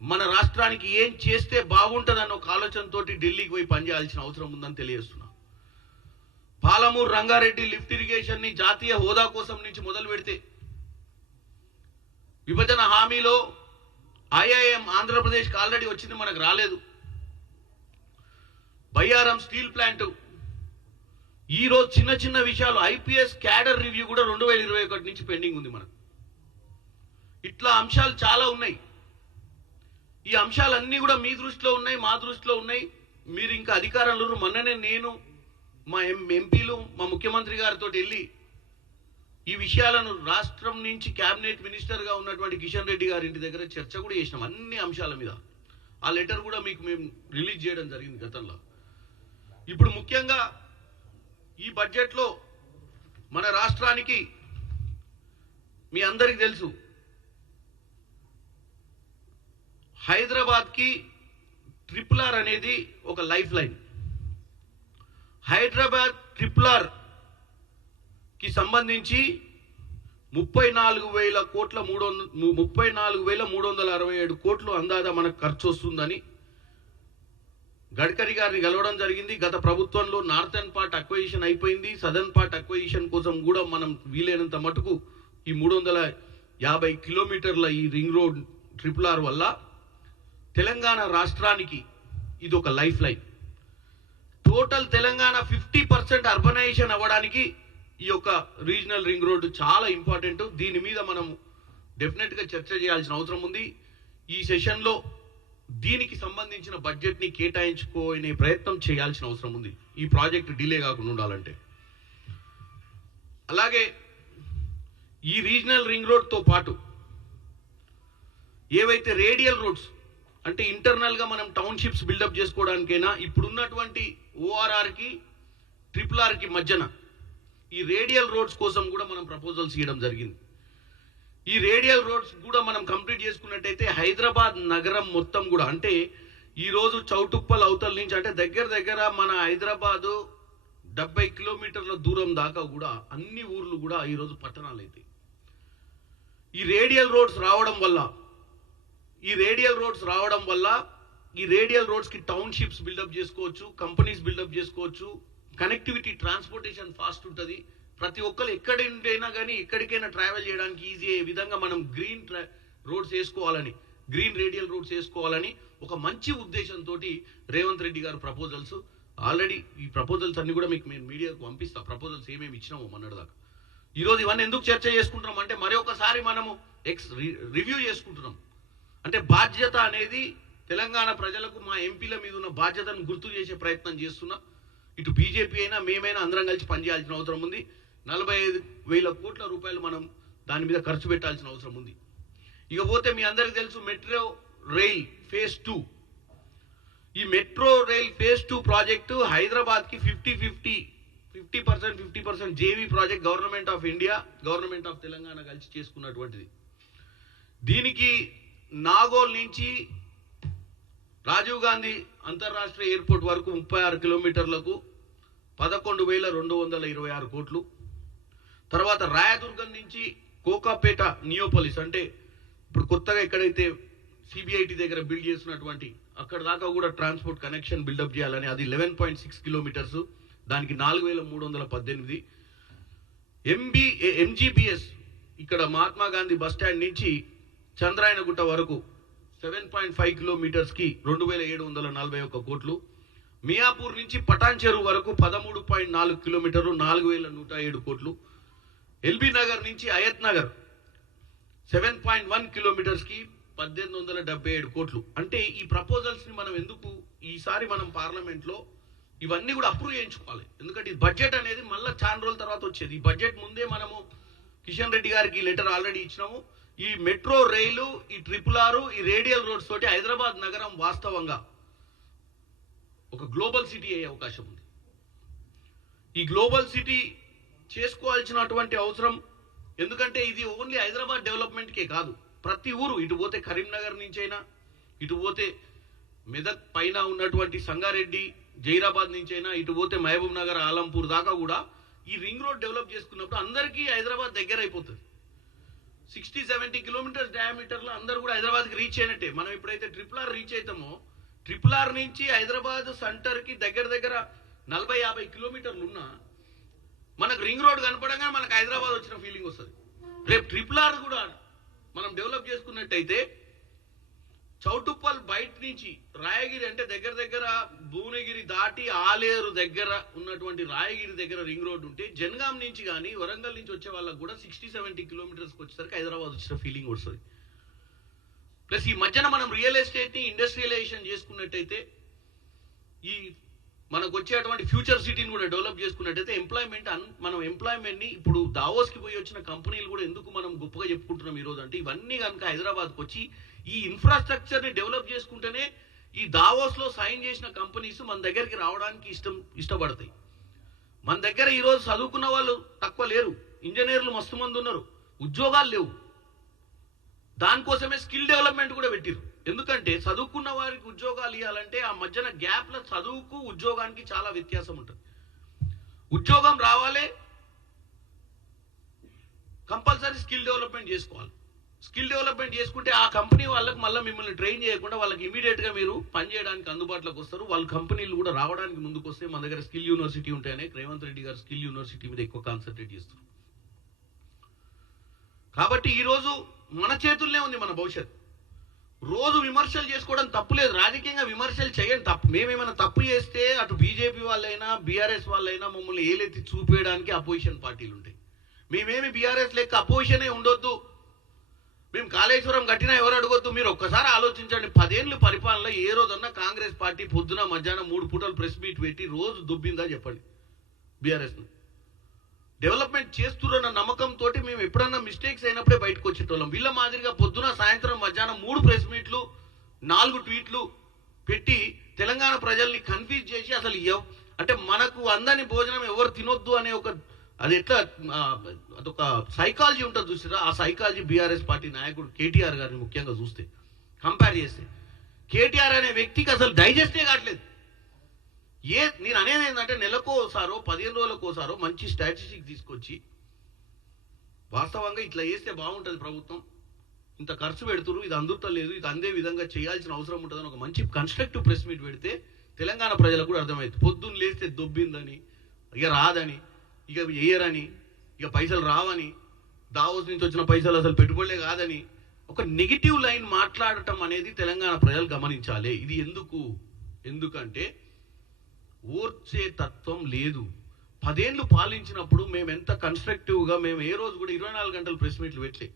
మన రాష్ట్రానికి ఏం చేస్తే బాగుంటుందన్న ఒక ఆలోచనతోటి ఢిల్లీకి పోయి పనిచేయాల్సిన అవసరం ఉందని తెలియజేస్తున్నా. పాలమూరు రంగారెడ్డి లిఫ్ట్ ఇరిగేషన్ ని జాతీయ హోదా కోసం నుంచి మొదలు పెడితే విభజన హామీలో ఐఐఎం ఆంధ్రప్రదేశ్కి ఆల్రెడీ వచ్చింది, మనకు రాలేదు. బయ్యారం స్టీల్ ప్లాంట్, ఈరోజు చిన్న చిన్న విషయాలు ఐపీఎస్ క్యాడర్ రివ్యూ కూడా 2021 నుంచి పెండింగ్ ఉంది మనకు. ఇట్లా అంశాలు చాలా ఉన్నాయి. ఈ అంశాలన్నీ కూడా మీ దృష్టిలో ఉన్నాయి, మా దృష్టిలో ఉన్నాయి. మీరు ఇంకా అధికారంలో మొన్ననే నేను మా ఎంపీలు మా ముఖ్యమంత్రి గారితో వెళ్ళి ఈ విషయాలను రాష్ట్రం నుంచి క్యాబినెట్ మినిస్టర్గా ఉన్నటువంటి కిషన్ రెడ్డి గారి ఇంటి దగ్గర చర్చ కూడా చేసినాం అన్ని అంశాల మీద. ఆ లెటర్ కూడా మీకు మేము రిలీజ్ చేయడం జరిగింది గతంలో. ఇప్పుడు ముఖ్యంగా ఈ బడ్జెట్లో మన రాష్ట్రానికి మీ అందరికీ తెలుసు, హైదరాబాద్కి RRR అనేది ఒక లైఫ్ లైన్. హైదరాబాద్ RRR కి సంబంధించి 34,367 కోట్లు అందాదా మనకు ఖర్చు వస్తుందని గడ్కరీ గారిని కలవడం జరిగింది. గత ప్రభుత్వంలో నార్థన్ పార్ట్ అక్వైజిషన్ అయిపోయింది, సదర్న్ పార్ట్ అక్వైజిషన్ కోసం కూడా మనం వీలైనంత మటుకు ఈ 350 కిలోమీటర్ల ఈ రింగ్ రోడ్ RRR వల్ల తెలంగాణ రాష్ట్రానికి ఇది ఒక life line. Total Telangana 50% urbanization అవ్వడానికి ఈ యొక్క రీజనల్ రింగ్ రోడ్డు చాలా ఇంపార్టెంట్. దీని మీద మనం డెఫినెట్గా చర్చ చేయాల్సిన అవసరం ఉంది. ఈ సెషన్లో దీనికి సంబంధించిన బడ్జెట్ని కేటాయించుకునే ప్రయత్నం చేయాల్సిన అవసరం ఉంది, ఈ ప్రాజెక్ట్ డిలే కాకుండా ఉండాలంటే. అలాగే ఈ రీజనల్ రింగ్ రోడ్తో పాటు ఏవైతే రేడియల్ రోడ్స్ అంటే ఇంటర్నల్గా మనం టౌన్షిప్స్ బిల్డప్ చేసుకోవడానికైనా ఇప్పుడున్నటువంటి ORRకి RRRకి మధ్యన ఈ రేడియల్ రోడ్స్ కోసం కూడా మనం ప్రపోజల్స్ ఇవ్వడం జరిగింది. ఈ రేడియల్ రోడ్స్ కూడా మనం కంప్లీట్ చేసుకున్నట్టయితే హైదరాబాద్ నగరం మొత్తం కూడా, అంటే ఈరోజు చౌటుప్పల్ అవతల నుంచి అంటే దగ్గర మన హైదరాబాదు 70 కిలోమీటర్ల దూరం దాకా కూడా అన్ని ఊర్లు కూడా ఈరోజు పట్టణాలు అయితే ఈ రేడియల్ రోడ్స్ రావడం వల్ల ఈ రేడియల్ రోడ్స్కి టౌన్షిప్స్ బిల్డప్ చేసుకోవచ్చు, కంపెనీస్ బిల్డప్ చేసుకోవచ్చు, కనెక్టివిటీ ట్రాన్స్పోర్టేషన్ ఫాస్ట్ ఉంటుంది. ప్రతి ఒక్కరు ఎక్కడైనా కానీ ఎక్కడికైనా ట్రావెల్ చేయడానికి ఈజీ అయ్యే విధంగా మనం గ్రీన్ రేడియల్ రోడ్స్ వేసుకోవాలని ఒక మంచి ఉద్దేశంతో రేవంత్ రెడ్డి గారు ప్రపోజల్స్ ఆల్రెడీ, ఈ ప్రపోజల్స్ అన్ని కూడా మీకు నేను మీడియాకు పంపిస్తా, ప్రపోజల్స్ ఏమేమి ఇచ్చినామో మొన్నటిదాకా. ఈరోజు ఇవన్నీ ఎందుకు చర్చ చేసుకుంటున్నాం అంటే మరొకసారి మనము రివ్యూ చేసుకుంటున్నాం. అంటే బాధ్యత అనేది తెలంగాణ ప్రజలకు మా ఎంపీల మీద ఉన్న బాధ్యతను గుర్తు చేసే ప్రయత్నం చేస్తున్నా. ఇటు బీజేపీ అయినా మేమైనా అందరం కలిసి పనిచేయాల్సిన అవసరం ఉంది. 45,000 కోట్ల రూపాయలు మనం దాని మీద ఖర్చు పెట్టాల్సిన అవసరం ఉంది. ఇకపోతే మీ అందరికీ తెలుసు మెట్రో రైల్ ఫేజ్ 2. ఈ మెట్రో రైల్ ఫేజ్ 2 ప్రాజెక్టు హైదరాబాద్కి 50% JV project government of India, government of Telangana కలిసి చేసుకున్నటువంటిది. దీనికి నాగోల్ నుంచి రాజీవ్ గాంధీ అంతర్రాష్ట్రీయ ఎయిర్పోర్ట్ వరకు 36 కిలోమీటర్లకు 11,226 కోట్లు. తర్వాత రాయదుర్గం నుంచి కోకాపేట నియోపోలిస్ అంటే ఇప్పుడు కొత్తగా ఎక్కడైతే సిబిఐటి దగ్గర బిల్డ్ చేస్తున్నటువంటి అక్కడ దాకా కూడా ట్రాన్స్పోర్ట్ కనెక్షన్ బిల్డప్ చేయాలని, అది 11.6 కిలోమీటర్స్, దానికి 4,318. ఎంజీబీఎస్ ఇక్కడ మహాత్మా గాంధీ బస్ స్టాండ్ నుంచి చంద్రాయనగుట్ట వరకు 7.5 కిలోమీటర్స్కి 2,741 కోట్లు. మియాపూర్ నుంచి పటాన్ చెరువు వరకు 13.4 కిలోమీటర్లు 4,107 కోట్లు. ఎల్బీ నగర్ నుంచి అయత్ నగర్ 7.1 కిలోమీటర్స్కి 1,877 కోట్లు. అంటే ఈ ప్రపోజల్స్ని మనం ఎందుకు ఈసారి మనం పార్లమెంట్లో ఇవన్నీ కూడా అప్రూవ్ చేయించుకోవాలి. ఎందుకంటే ఈ బడ్జెట్ అనేది మళ్ళీ చాలా రోజుల తర్వాత వచ్చేది. ఈ బడ్జెట్ ముందే మనము కిషన్ రెడ్డి గారికి లెటర్ ఆల్రెడీ ఇచ్చినాము. ఈ మెట్రో రైలు, ఈ RRR, ఈ రేడియల్ రోడ్స్ తోటి హైదరాబాద్ నగరం వాస్తవంగా ఒక గ్లోబల్ సిటీ అయ్యే అవకాశం ఉంది. ఈ గ్లోబల్ సిటీ చేసుకోవాల్సినటువంటి అవసరం, ఎందుకంటే ఇది ఓన్లీ హైదరాబాద్ డెవలప్మెంట్కే కాదు, ప్రతి ఊరు ఇటు పోతే కరీంనగర్ నుంచైనా, ఇటు పోతే మెదక్ పైన ఉన్నటువంటి సంగారెడ్డి జైరాబాద్ నుంచైనా, ఇటు పోతే మహబూబ్ నగర్ ఆలంపూర్ దాకా కూడా ఈ రింగ్ రోడ్ డెవలప్ చేసుకున్నప్పుడు అందరికీ హైదరాబాద్ దగ్గర అయిపోతుంది. 60-70 కిలోమీటర్స్ డయామీటర్లో అందరూ కూడా హైదరాబాద్కి రీచ్ అయినట్టే. మనం ఎప్పుడైతే ట్రిపుల్ ఆర్ రీచ్ అవుతామో ట్రిపుల్ ఆర్ నుంచి హైదరాబాద్ సెంటర్కి దగ్గర 40-50 కిలోమీటర్లు ఉన్నా మనకు రింగ్ రోడ్ కనపడంగా మనకు హైదరాబాద్ వచ్చిన ఫీలింగ్ వస్తుంది. రేపు ట్రిపుల్ ఆర్ కూడా మనం డెవలప్ చేసుకున్నట్టయితే చౌటుప్పల్ బయట నుంచి రాయగిరి అంటే దగ్గర భువనగిరి దాటి ఆలేరు దగ్గర ఉన్నటువంటి రాయగిరి దగ్గర రింగ్ రోడ్ ఉంటే జనగాం నుంచి కానీ వరంగల్ నుంచి వచ్చే వాళ్ళకు కూడా 60-70 కిలోమీటర్స్కి వచ్చేసరికి హైదరాబాద్ వచ్చిన ఫీలింగ్ వస్తుంది. ప్లస్ ఈ మధ్యన మనం రియల్ ఎస్టేట్ని ఇండస్ట్రియలైజేషన్ చేసుకున్నట్టయితే ఈ మనకు వచ్చేటువంటి ఫ్యూచర్ సిటీని కూడా డెవలప్ చేసుకున్నట్టయితే మనం ఎంప్లాయ్మెంట్ని ఇప్పుడు దావోస్కి పోయి వచ్చిన కంపెనీలు కూడా ఎందుకు మనం గొప్పగా చెప్పుకుంటున్నాం ఈరోజు అంటే ఇవన్నీ కనుక హైదరాబాద్కి వచ్చి ఈ ఇన్ఫ్రాస్ట్రక్చర్ని డెవలప్ చేసుకుంటేనే ఈ దావోస్లో సైన్ చేసిన కంపెనీస్ మన దగ్గరికి రావడానికి ఇష్టపడతాయి. మన దగ్గర ఈరోజు చదువుకున్న వాళ్ళు తక్కువ లేరు, ఇంజనీర్లు మస్తు మంది ఉన్నారు, ఉద్యోగాలు లేవు. దానికోసమే స్కిల్ డెవలప్మెంట్ కూడా పెట్టిరు. ఎందుకంటే చదువుకున్న వారికి ఉద్యోగాలు ఇవ్వాలంటే ఆ మధ్యన గ్యాప్లో చదువుకు ఉద్యోగానికి చాలా వ్యత్యాసం ఉంటుంది. ఉద్యోగం రావాలి కంపల్సరీ స్కిల్ డెవలప్మెంట్ చేసుకోవాలి. స్కిల్ డెవలప్మెంట్ చేసుకుంటే ఆ కంపెనీ వాళ్ళకి మళ్ళీ మిమ్మల్ని ట్రైన్ చేయకుండా వాళ్ళకి ఇమీడియట్గా మీరు పనిచేయడానికి అందుబాటులోకి వస్తారు. వాళ్ళ కంపెనీలు కూడా రావడానికి ముందుకు వస్తే మన దగ్గర స్కిల్ యూనివర్సిటీ ఉంటాయని రేవంత్ రెడ్డి గారు స్కిల్ యూనివర్సిటీ మీద ఎక్కువ కాన్సన్ట్రేట్ చేస్తారు. కాబట్టి ఈరోజు మన చేతుల్లోనే ఉంది మన భవిష్యత్తు. రోజు విమర్శలు చేసుకోవడం తప్పు లేదు, రాజకీయంగా విమర్శలు చేయండి తప్పు. మేమేమైనా తప్పు చేస్తే అటు బీజేపీ వాళ్ళైనా బీఆర్ఎస్ వాళ్ళైనా మమ్మల్ని ఏలెత్తి చూపేయడానికి అపోజిషన్ పార్టీలు ఉంటాయి. మేమేమి బీఆర్ఎస్ లెక్క అపోజిషనే ఉండొద్దు, మేము కాళేశ్వరం కట్టినా ఎవరు అడగొద్దు. మీరు ఒక్కసారి ఆలోచించండి, 10 ఏళ్ళు పరిపాలనలో ఏ రోజన్నా కాంగ్రెస్ పార్టీ పొద్దున మధ్యాహ్నం 3 పూటలు ప్రెస్ మీట్ పెట్టి రోజు దుబ్బిందా చెప్పండి. బీఆర్ఎస్ను డెవలప్మెంట్ చేస్తున్న నమ్మకంతో మేము ఎప్పుడన్నా మిస్టేక్స్ అయినప్పుడే బయటకు వచ్చేటోళ్ళం. వీళ్ళ మాదిరిగా పొద్దున సాయంత్రం మధ్యాహ్నం 3 ప్రెస్ మీట్లు 4 ట్వీట్లు పెట్టి తెలంగాణ ప్రజల్ని కన్ఫ్యూజ్ చేసి అసలు అంటే మనకు అందని భోజనం ఎవరు తినొద్దు అనే అది ఎట్లా అదొక సైకాలజీ ఉంటుంది చూసారా, ఆ సైకాలజీ బీఆర్ఎస్ పార్టీ నాయకుడు కేటీఆర్ గారిని ముఖ్యంగా చూస్తే కంపేర్ చేస్తే కేటీఆర్ అనే వ్యక్తికి అసలు డైజెస్టే కావట్లేదు. నేను అనేది ఏంటంటే నెలకోసారో 15 రోజులకోసారో మంచి స్టాటిస్టిక్ తీసుకొచ్చి వాస్తవంగా ఇట్లా చేస్తే బాగుంటుంది, ప్రభుత్వం ఇంత ఖర్చు పెడుతురు, ఇది అందుతలేదు, ఇది అందే విధంగా చేయాల్సిన అవసరం ఉంటుందని ఒక మంచి కన్స్ట్రక్టివ్ ప్రెస్ మీట్ పెడితే తెలంగాణ ప్రజలకు కూడా అర్థమవుతుంది. పొద్దున్న లేస్తే దొబ్బిందని, ఇక రాదని, ఇక వేయరని, ఇక పైసలు రావని, దావోస్ నుంచి వచ్చిన పైసలు అసలు పెట్టుబడులే కాదని ఒక నెగిటివ్ లైన్ మాట్లాడటం అనేది తెలంగాణ ప్రజలు గమనించాలి. ఇది ఎందుకంటే ఓర్చే తత్వం లేదు. 10 ఏళ్ళు పాలించినప్పుడు మేము ఎంత కన్స్ట్రక్టివ్గా మేము ఏ రోజు కూడా 24 గంటలు ప్రెస్ మీట్లు పెట్టలే.